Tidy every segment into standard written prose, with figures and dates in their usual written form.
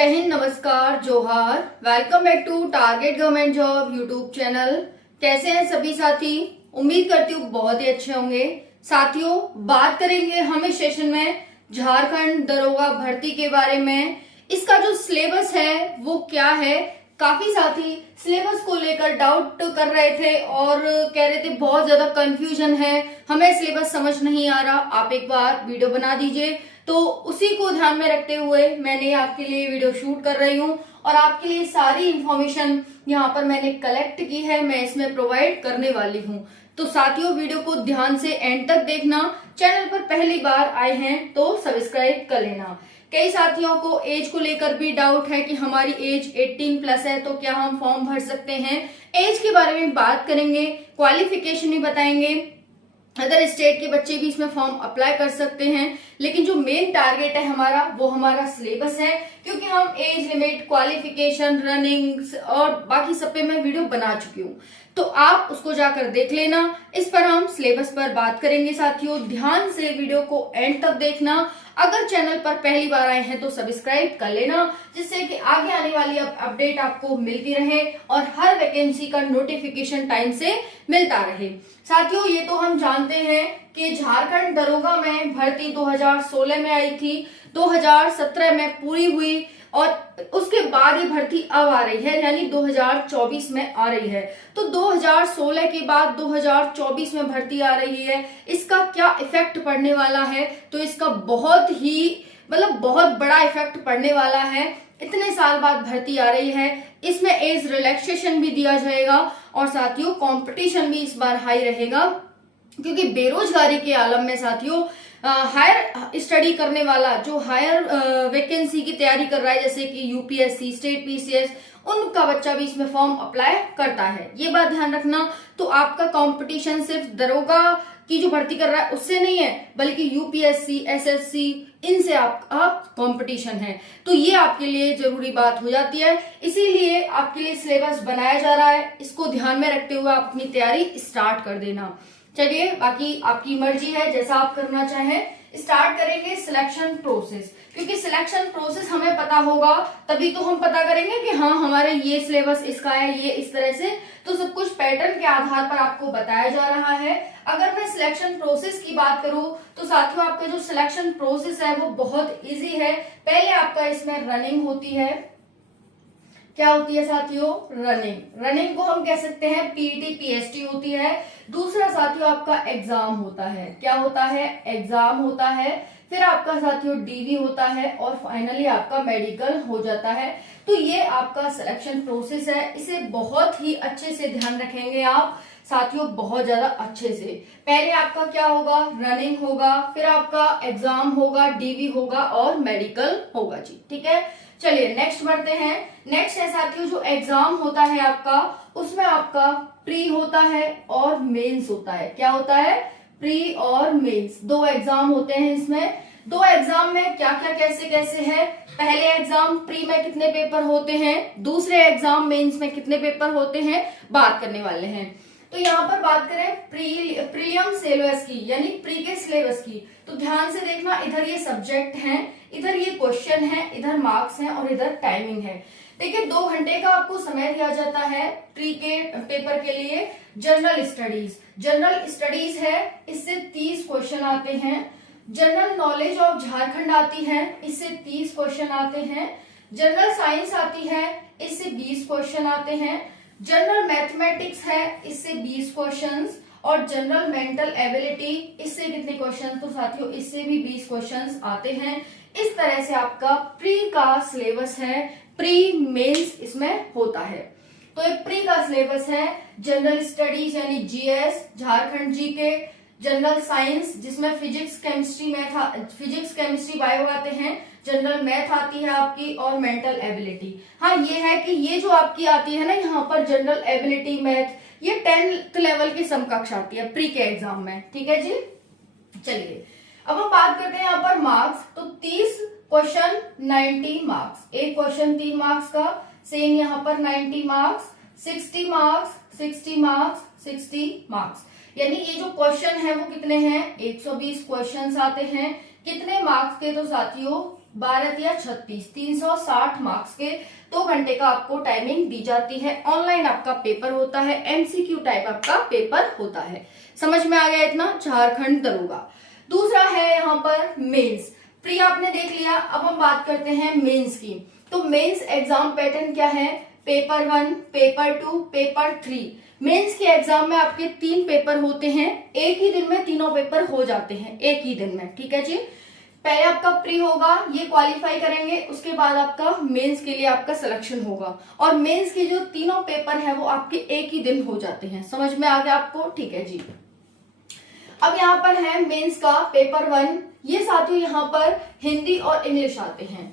जय हिंद, नमस्कार, जोहार। Welcome back to target government job YouTube channel. कैसे हैं सभी साथी? उम्मीद करती हूँ बहुत ही अच्छे होंगे। साथियों, बात करेंगे हम इस सेशन में झारखंड दरोगा भर्ती के बारे में। इसका जो सिलेबस है वो क्या है। काफी साथी सिलेबस को लेकर डाउट कर रहे थे और कह रहे थे बहुत ज्यादा कंफ्यूजन है, हमें सिलेबस समझ नहीं आ रहा, आप एक बार वीडियो बना दीजिए। तो उसी को ध्यान में रखते हुए मैंने आपके लिए वीडियो शूट कर रही हूँ और आपके लिए सारी इंफॉर्मेशन यहाँ पर मैंने कलेक्ट की है, मैं इसमें प्रोवाइड करने वाली हूँ। तो साथियों, वीडियो को ध्यान से एंड तक देखना। चैनल पर पहली बार आए हैं तो सब्सक्राइब कर लेना। कई साथियों को एज को लेकर भी डाउट है कि हमारी एज 18 प्लस है तो क्या हम फॉर्म भर सकते हैं। एज के बारे में बात करेंगे, क्वालिफिकेशन भी बताएंगे। अदर स्टेट के बच्चे भी इसमें फॉर्म अप्लाई कर सकते हैं, लेकिन जो मेन टारगेट है हमारा वो हमारा सिलेबस है, क्योंकि हम एज लिमिट, क्वालिफिकेशन, रनिंग्स और बाकी सब पे मैं वीडियो बना चुकी हूँ, तो आप उसको जाकर देख लेना। इस पर हम सिलेबस पर बात करेंगे। साथियों, ध्यान से वीडियो को एंड तक देखना। अगर चैनल पर पहली बार आए हैं तो सब्सक्राइब कर लेना, जिससे कि आगे आने वाली अपडेट आपको मिलती रहे और हर वैकेंसी का नोटिफिकेशन टाइम से मिलता रहे। साथियों, ये तो हम जानते हैं कि झारखंड दरोगा में भर्ती 2016 में आई थी, 2017 में पूरी हुई और उसके बाद ये भर्ती अब आ रही है, यानी 2024 में आ रही है। तो 2016 के बाद 2024 में भर्ती आ रही है, इसका क्या इफेक्ट पड़ने वाला है? तो इसका बहुत ही बहुत बड़ा इफेक्ट पड़ने वाला है। इतने साल बाद भर्ती आ रही है, इसमें एज रिलैक्सेशन भी दिया जाएगा और साथियों कंपटीशन भी इस बार हाई रहेगा, क्योंकि बेरोजगारी के आलम में साथियों हायर स्टडी करने वाला जो हायर वैकेंसी की तैयारी कर रहा है, जैसे कि यूपीएससी, स्टेट पीसीएस, उनका बच्चा भी इसमें फॉर्म अप्लाई करता है। ये बात ध्यान रखना। तो आपका कंपटीशन सिर्फ दरोगा की जो भर्ती कर रहा है उससे नहीं है, बल्कि यूपीएससी, एसएससी, इनसे आपका कंपटीशन है। तो ये आपके लिए जरूरी बात हो जाती है, इसीलिए आपके लिए सिलेबस बनाया जा रहा है। इसको ध्यान में रखते हुए आप अपनी तैयारी स्टार्ट कर देना। चलिए, बाकी आपकी मर्जी है, जैसा आप करना चाहें। स्टार्ट करेंगे सिलेक्शन प्रोसेस, क्योंकि सिलेक्शन प्रोसेस हमें पता होगा तभी तो हम पता करेंगे कि हाँ हमारे ये सिलेबस इसका है, ये इस तरह से। तो सब कुछ पैटर्न के आधार पर आपको बताया जा रहा है। अगर मैं सिलेक्शन प्रोसेस की बात करूं तो साथियों, आपका जो सिलेक्शन प्रोसेस है वो बहुत इजी है। पहले आपका इसमें रनिंग होती है। क्या होती है साथियों? रनिंग को हम कह सकते हैं पीटी पीएसटी होती है। दूसरा साथियों आपका एग्जाम होता है। क्या होता है? एग्जाम होता है। फिर आपका साथियों डीवी होता है और फाइनली आपका मेडिकल हो जाता है। तो ये आपका सिलेक्शन प्रोसेस है, इसे बहुत ही अच्छे से ध्यान रखेंगे आप साथियों, बहुत ज्यादा अच्छे से। पहले आपका क्या होगा? रनिंग होगा, फिर आपका एग्जाम होगा, डीवी होगा और मेडिकल होगा जी। ठीक है, चलिए नेक्स्ट बढ़ते हैं। नेक्स्ट है साथियों जो एग्जाम होता है आपका, उसमें आपका प्री होता है और मेंस होता है। क्या होता है? प्री और मेंस, दो एग्जाम होते हैं इसमें। दो एग्जाम में क्या क्या कैसे कैसे है? पहले एग्जाम प्री में कितने पेपर होते हैं, दूसरे एग्जाम मेंस में कितने पेपर होते हैं, बात करने वाले हैं। तो यहाँ पर बात करें प्रीलियम सिलेबस की, यानी प्री के सिलेबस की, तो ध्यान से देखना। इधर ये सब्जेक्ट हैं, इधर ये क्वेश्चन है, इधर मार्क्स हैं और इधर टाइमिंग है। देखिए, 2 घंटे का आपको समय दिया जाता है प्री के पेपर के लिए। जनरल स्टडीज है, इससे 30 क्वेश्चन आते हैं। जनरल नॉलेज ऑफ झारखंड आती है, इससे 30 क्वेश्चन आते हैं। जनरल साइंस आती है, इससे 20 क्वेश्चन आते हैं। जनरल मैथमेटिक्स है, इससे 20 क्वेश्चंस और जनरल मेंटल एबिलिटी, इससे कितने क्वेश्चंस? तो साथियों इससे भी 20 क्वेश्चंस आते हैं। इस तरह से आपका प्री का सिलेबस है, प्री मेंस इसमें होता है। तो एक प्री का सिलेबस है जनरल स्टडीज यानी GS, Jharkhand GK, general science जिसमें फिजिक्स केमिस्ट्री बायो आते हैं, जनरल मैथ आती है आपकी और मेंटल एबिलिटी। हाँ, ये है कि ये जो आपकी आती है ना यहाँ पर जनरल एबिलिटी मैथ, ये 10th लेवल की समकक्ष आती है प्री के एग्जाम में। ठीक है जी, चलिए अब हम बात करते हैं यहाँ पर मार्क्स। तो 30 क्वेश्चन 90 मार्क्स, एक क्वेश्चन 3 मार्क्स का, सेम यहाँ पर 90 मार्क्स, 60 मार्क्स, 60 मार्क्स, 60 मार्क्स। यानी ये जो क्वेश्चन है वो कितने हैं? 120 क्वेश्चंस आते हैं। कितने मार्क्स के? तो साथियों 12 या 36, 360 मार्क्स के 2 घंटे का आपको टाइमिंग दी जाती है। ऑनलाइन आपका पेपर होता है, एमसीक्यू टाइप आपका पेपर होता है। समझ में आ गया इतना? झारखंड दरोगा। दूसरा है यहाँ पर मेंस। प्री आपने देख लिया, अब हम बात करते हैं मेंस की। तो मेंस एग्जाम पैटर्न क्या है? Paper 1, paper 2, paper 3। मेंस के एग्जाम में आपके 3 पेपर होते हैं, एक ही दिन में तीनों पेपर हो जाते हैं, एक ही दिन में। ठीक है जी। पहले आपका प्री होगा, ये क्वालिफाई करेंगे, उसके बाद आपका मेंस के लिए आपका सिलेक्शन होगा। और मेंस के जो तीनों पेपर है वो आपके एक ही दिन हो जाते हैं। समझ में आ गया आपको? ठीक है जी। अब यहाँ पर है मेंस का पेपर 1। ये साथियों यहाँ पर हिंदी और इंग्लिश आते हैं।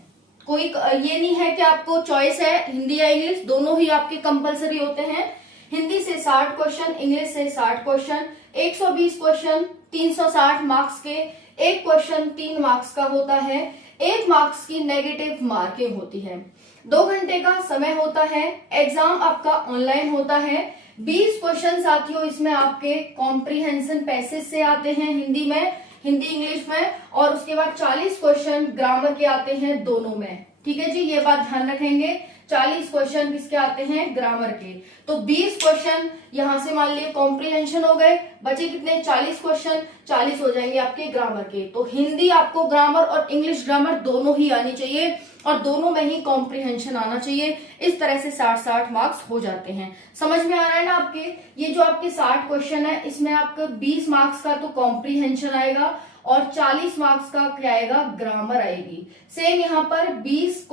कोई ये नहीं है कि आपको चॉइस है हिंदी या इंग्लिश, दोनों ही आपके कंपलसरी होते हैं। हिंदी से 60 क्वेश्चन, इंग्लिश से 60 क्वेश्चन, 120 क्वेश्चन, 360 मार्क्स के। एक क्वेश्चन 3 मार्क्स का होता है, 1 मार्क्स की नेगेटिव मार्किंग होती है। 2 घंटे का समय होता है। एग्जाम आपका ऑनलाइन होता है। 20 क्वेश्चन साथियों इसमें आपके कॉम्प्रिहेंशन पैसेज से आते हैं, हिंदी में, हिंदी इंग्लिश में, और उसके बाद 40 क्वेश्चन ग्रामर के आते हैं दोनों में। ठीक है जी, ये बात ध्यान रखेंगे। 40 क्वेश्चन किसके आते हैं? ग्रामर के। तो 20 क्वेश्चन यहां से मान लिए कॉम्प्रिहेंशन हो गए, बचे कितने? 40 क्वेश्चन, 40 हो जाएंगे आपके ग्रामर के। तो हिंदी आपको ग्रामर और इंग्लिश ग्रामर दोनों ही आनी चाहिए, और दोनों में ही कॉम्प्रिहेंशन आना चाहिए। इस तरह से 60-60 मार्क्स हो जाते हैं। समझ में आ रहा है ना आपके? ये जो आपके 60 क्वेश्चन है, इसमें आपका 20 मार्क्स का तो कॉम्प्रिहेंशन आएगा, और 40 मार्क्स का क्या आएगा? ग्रामर आएगी। सेम यहाँ पर 20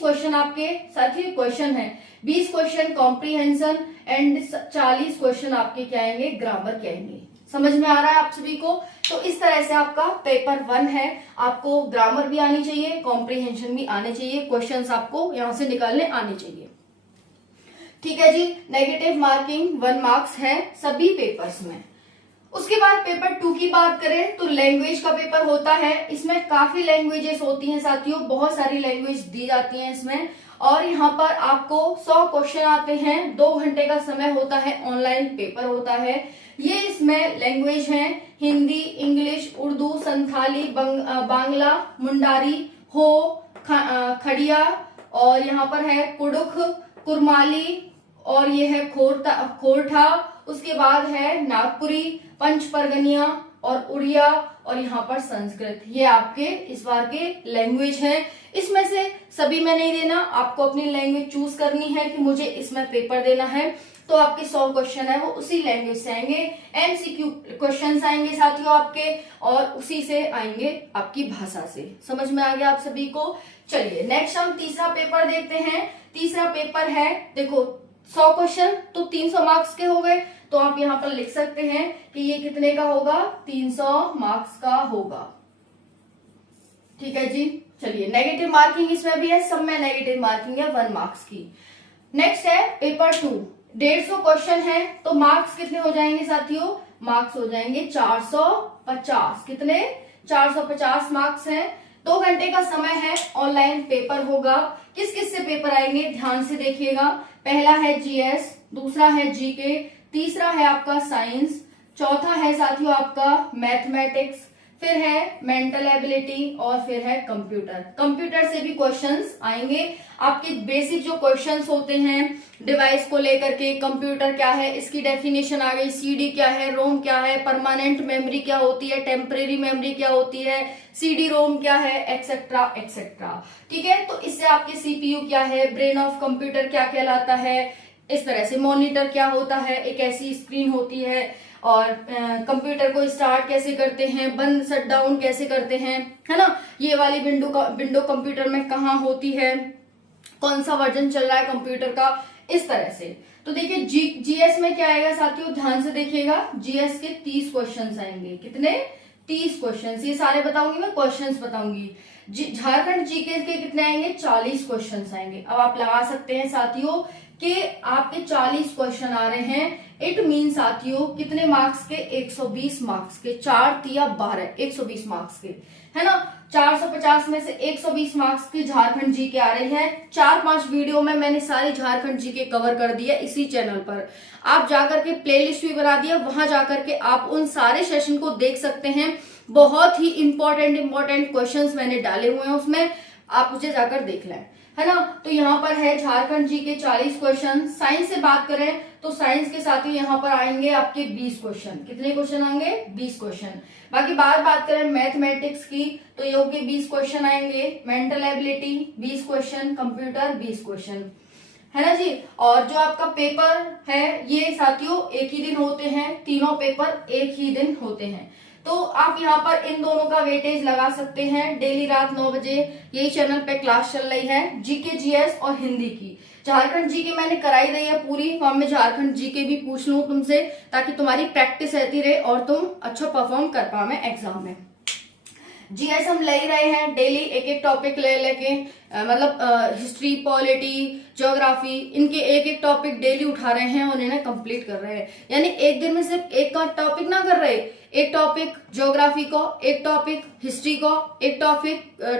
क्वेश्चन आपके साथियों क्वेश्चन है, 20 क्वेश्चन कॉम्प्रिहेंशन एंड 40 क्वेश्चन आपके क्या आएंगे? ग्रामर के आएंगे। समझ में आ रहा है आप सभी को? तो इस तरह से आपका पेपर 1 है। आपको ग्रामर भी आनी चाहिए, कॉम्प्रिहेंशन भी आने चाहिए, क्वेश्चंस आपको यहां से निकालने आने चाहिए। ठीक है जी। नेगेटिव मार्किंग 1 मार्क्स है सभी पेपर्स में। उसके बाद पेपर 2 की बात करें तो लैंग्वेज का पेपर होता है। इसमें काफी लैंग्वेजेस होती हैं साथियों, बहुत सारी लैंग्वेज दी जाती हैं इसमें, और यहाँ पर आपको 100 क्वेश्चन आते हैं। 2 घंटे का समय होता है, ऑनलाइन पेपर होता है। ये इसमें लैंग्वेज है हिंदी, इंग्लिश, उर्दू, संथाली, बांग्ला, मुंडारी, हो, खड़िया, और यहाँ पर है कुडुख, कुरमाली, और ये है खोरठा। उसके बाद है नागपुरी, पंच परगनिया और उड़िया, और यहाँ पर संस्कृत। ये आपके इस बार के लैंग्वेज हैं। इसमें से सभी में नहीं देना, आपको अपनी लैंग्वेज चूज करनी है कि मुझे इसमें पेपर देना है। तो आपके 100 क्वेश्चन है वो उसी लैंग्वेज से आएंगे। एमसीक्यू क्वेश्चंस आएंगे साथियों आपके, और उसी से आएंगे आपकी भाषा से। समझ में आ गया आप सभी को? चलिए नेक्स्ट हम तीसरा पेपर देखते हैं। तीसरा पेपर है, देखो 100 क्वेश्चन तो 300 मार्क्स के हो गए, तो आप यहाँ पर लिख सकते हैं कि ये कितने का होगा? 300 मार्क्स का होगा। ठीक है जी। चलिए नेगेटिव मार्किंग इसमें भी है, सब में नेगेटिव मार्किंग है 1 मार्क्स की। नेक्स्ट है पेपर 2, 150 क्वेश्चन है, तो मार्क्स कितने हो जाएंगे साथियों? मार्क्स हो जाएंगे 450। कितने? 450 मार्क्स हैं। 2 घंटे का समय है, ऑनलाइन पेपर होगा। किस किस से पेपर आएंगे ध्यान से देखिएगा। पहला है जीएस, दूसरा है जीके, तीसरा है आपका साइंस, चौथा है साथियों आपका मैथमेटिक्स, फिर है मेंटल एबिलिटी, और फिर है कंप्यूटर। कंप्यूटर से भी क्वेश्चंस आएंगे। आपके बेसिक जो क्वेश्चंस होते हैं डिवाइस को लेकर के, कंप्यूटर क्या है, इसकी डेफिनेशन आ गई, सीडी क्या है, रोम क्या है, परमानेंट मेमोरी क्या होती है, टेम्परेरी मेमोरी क्या होती है, सीडी रोम क्या है, एक्सेट्रा एक्सेट्रा। ठीक है, तो इससे आपके सीपीयू क्या है, ब्रेन ऑफ कंप्यूटर क्या कहलाता है, इस तरह से मॉनिटर क्या होता है, एक ऐसी स्क्रीन होती है, और कंप्यूटर को स्टार्ट कैसे करते हैं, बंद शट डाउन कैसे करते हैं, है ना। ये वाली विंडो कंप्यूटर में कहाँ होती है, कौन सा वर्जन चल रहा है कंप्यूटर का, इस तरह से। तो देखिए जीएस में क्या आएगा साथियों, ध्यान से देखिएगा। जीएस के 30 क्वेश्चन आएंगे। कितने? 30 क्वेश्चन। ये सारे बताऊंगी मैं, क्वेश्चन बताऊंगी। झारखंड जीके के कितने आएंगे? 40 क्वेश्चन आएंगे। अब आप लगा सकते हैं साथियों कि आपके 40 क्वेश्चन आ रहे हैं। इट मीन साथियों कितने मार्क्स के? 120 मार्क्स के। 4 या 12, 120 मार्क्स के, है ना। 450 में से 120 मार्क्स की झारखंड जीके आ रही है। 4-5 वीडियो में मैंने सारी झारखंड जीके कवर कर दी है इसी चैनल पर। आप जाकर के प्लेलिस्ट भी बना दिया, वहां जाकर के आप उन सारे सेशन को देख सकते हैं बहुत ही इंपॉर्टेंट क्वेश्चंस मैंने डाले हुए हैं उसमें, आप उसे जाकर देख लें, है ना। तो यहाँ पर है झारखंड जी के 40 क्वेश्चन। साइंस से बात करें तो साइंस के साथ ही यहाँ पर आएंगे आपके 20 क्वेश्चन। कितने क्वेश्चन आएंगे? 20 क्वेश्चन। बाकी बात करें मैथमेटिक्स की तो योग के 20 क्वेश्चन आएंगे, mental ability 20 question, computer 20 question, है ना जी। और जो आपका पेपर है ये साथियों एक ही दिन होते हैं, तीनों पेपर एक ही दिन होते हैं। तो आप यहाँ पर इन दोनों का वेटेज लगा सकते हैं। डेली रात 9 बजे यही चैनल पे क्लास चल रही है जीके जीएस और हिंदी की। झारखंड जीके मैंने कराई रही है पूरी, तो मैं झारखंड जीके भी पूछ लूं तुमसे ताकि तुम्हारी प्रैक्टिस रहती रहे और तुम अच्छा परफॉर्म कर पाओ में एग्जाम में। जीएस हम ले ही रहे हैं डेली एक एक टॉपिक ले लेके, मतलब हिस्ट्री, पॉलिटी, ज्योग्राफी, इनके एक एक टॉपिक डेली उठा रहे हैं और इन्हें कंप्लीट कर रहे हैं। यानी एक दिन में सिर्फ एक का टॉपिक ना कर रहे, एक टॉपिक ज्योग्राफी को, एक टॉपिक हिस्ट्री को, एक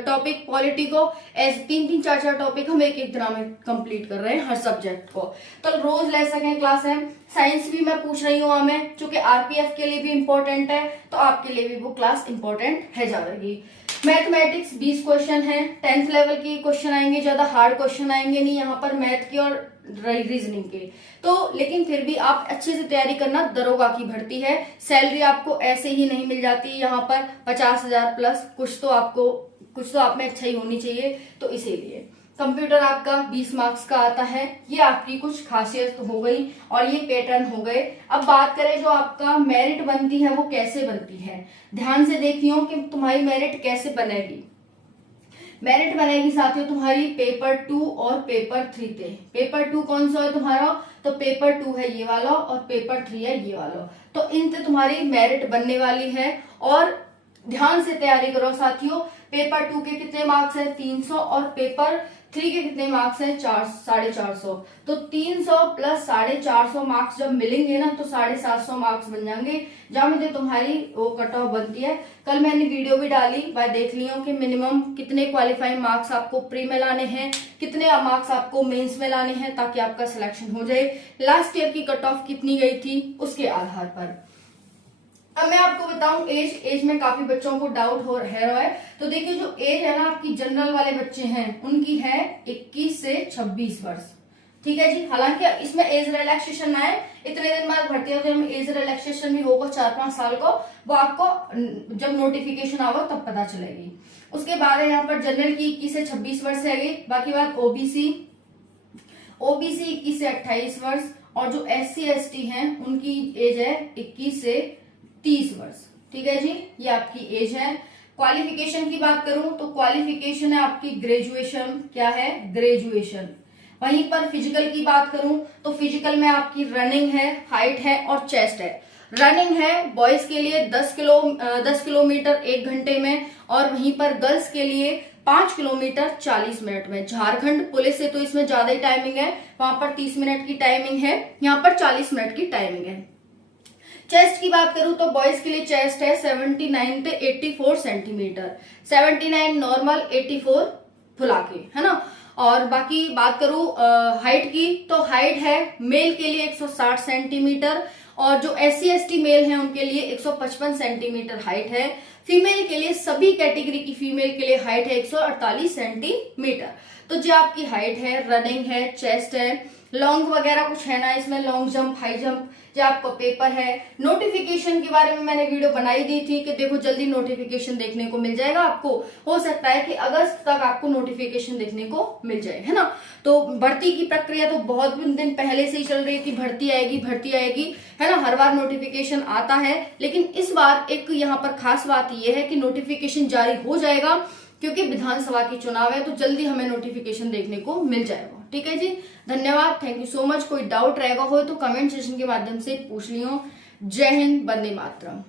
टॉपिक पॉलिटी को, ऐसे 3-3, 4-4 टॉपिक हम एक एक दिन में कंप्लीट कर रहे हैं हर सब्जेक्ट को। तो रोज ले सकें क्लास है। साइंस भी मैं पूछ रही हूँ हमें, चूंकि आरपीएफ के लिए भी इंपॉर्टेंट है तो आपके लिए भी वो क्लास इंपॉर्टेंट है जाएगी। मैथमेटिक्स 20 क्वेश्चन है, 10th लेवल के क्वेश्चन आएंगे, ज्यादा हार्ड क्वेश्चन आएंगे नहीं यहाँ पर मैथ के और रीजनिंग के। तो लेकिन फिर भी आप अच्छे से तैयारी करना, दरोगा की भर्ती है, सैलरी आपको ऐसे ही नहीं मिल जाती यहाँ पर 50,000 प्लस, कुछ तो आप में अच्छा ही होनी चाहिए। तो इसीलिए कंप्यूटर आपका 20 मार्क्स का आता है। ये आपकी कुछ खासियत हो गई और ये पैटर्न हो गए। अब बात करें जो आपका मेरिट बनती है वो कैसे बनती है, ध्यान से देखियो कि तुम्हारी मेरिट कैसे बनेगी। मेरिट बनेगी साथियों तुम्हारी पेपर 2 और पेपर 3 थे। पेपर 2 कौन सा है तुम्हारा? तो पेपर 2 है ये वाला और पेपर 3 है ये वाला। तो इनसे तुम्हारी मेरिट बनने वाली है और ध्यान से तैयारी करो साथियों। पेपर 2 के कितने मार्क्स है? 300 और पेपर 3 के कितने मार्क्स हैं? 450। तो 300 प्लस 450 मार्क्स जब मिलेंगे ना तो 750 मार्क्स बन जाएंगे, जहां मुझे तुम्हारी वो कट ऑफ बनती है। कल मैंने वीडियो भी डाली, भाई देख लियो कि मिनिमम कितने क्वालिफाइंग मार्क्स आपको प्री में लाने हैं, कितने मार्क्स आपको मेंस में लाने हैं ताकि आपका सिलेक्शन हो जाए। लास्ट ईयर की कट ऑफ कितनी गई थी उसके आधार पर। अब मैं आपको बताऊं एज में काफी बच्चों को डाउट हो रहा है। तो देखिए जो एज है ना आपकी जनरल वाले बच्चे हैं उनकी है 21 से 26 वर्ष, ठीक है जी। हालांकि इसमें एज रिलैक्सेशन ना है, इतने दिन बाद भर्ती होगी, हम एज रिलैक्सेशन भी होगा 4-5 साल को, वो आपको जब नोटिफिकेशन आएगा तब पता चलेगी। उसके बाद है यहाँ पर जनरल की 21 से 26 वर्ष रहेगी। बाकी बात ओबीसी 21 से 28 वर्ष और जो SC ST हैं उनकी एज है 21 से 30 वर्ष, ठीक है जी। ये आपकी एज है। क्वालिफिकेशन की बात करूं तो क्वालिफिकेशन है आपकी ग्रेजुएशन। क्या है? ग्रेजुएशन। वहीं पर फिजिकल की बात करूं तो फिजिकल में आपकी रनिंग है, हाइट है और चेस्ट है। रनिंग है बॉयज के लिए 10 किलोमीटर 1 घंटे में और वहीं पर गर्ल्स के लिए 5 किलोमीटर 40 मिनट में। झारखंड पुलिस से तो इसमें ज्यादा ही टाइमिंग है, वहां पर 30 मिनट की टाइमिंग है, यहाँ पर 40 मिनट की टाइमिंग है। चेस्ट की बात करूं तो बॉयज के लिए चेस्ट है 79 से 84 सेंटीमीटर, 79 नॉर्मल, 84 फुला के, है ना। और बाकी बात करूं हाइट की तो हाइट है मेल के लिए 160 सेंटीमीटर और जो SC ST मेल है उनके लिए 155 सेंटीमीटर हाइट है। फीमेल के लिए सभी कैटेगरी की फीमेल के लिए हाइट है 148 सेंटीमीटर। तो जो आपकी हाइट है, रनिंग है, चेस्ट है, लॉन्ग वगैरह कुछ है ना इसमें, लॉन्ग जंप, हाई जंप, जो आपको पेपर है। नोटिफिकेशन के बारे में मैंने वीडियो बनाई दी थी कि देखो जल्दी नोटिफिकेशन देखने को मिल जाएगा आपको, हो सकता है कि अगस्त तक आपको नोटिफिकेशन देखने को मिल जाए, है ना। तो भर्ती की प्रक्रिया तो बहुत दिन पहले से ही चल रही है कि भर्ती आएगी, है ना। हर बार नोटिफिकेशन आता है, लेकिन इस बार एक यहाँ पर खास बात यह है कि नोटिफिकेशन जारी हो जाएगा क्योंकि विधानसभा की चुनाव है, तो जल्दी हमें नोटिफिकेशन देखने को मिल जाएगा, ठीक है जी। धन्यवाद, थैंक यू सो मच। कोई डाउट रहेगा हो तो कमेंट सेक्शन के माध्यम से पूछ लियो। जय हिंद, वंदे मातरम।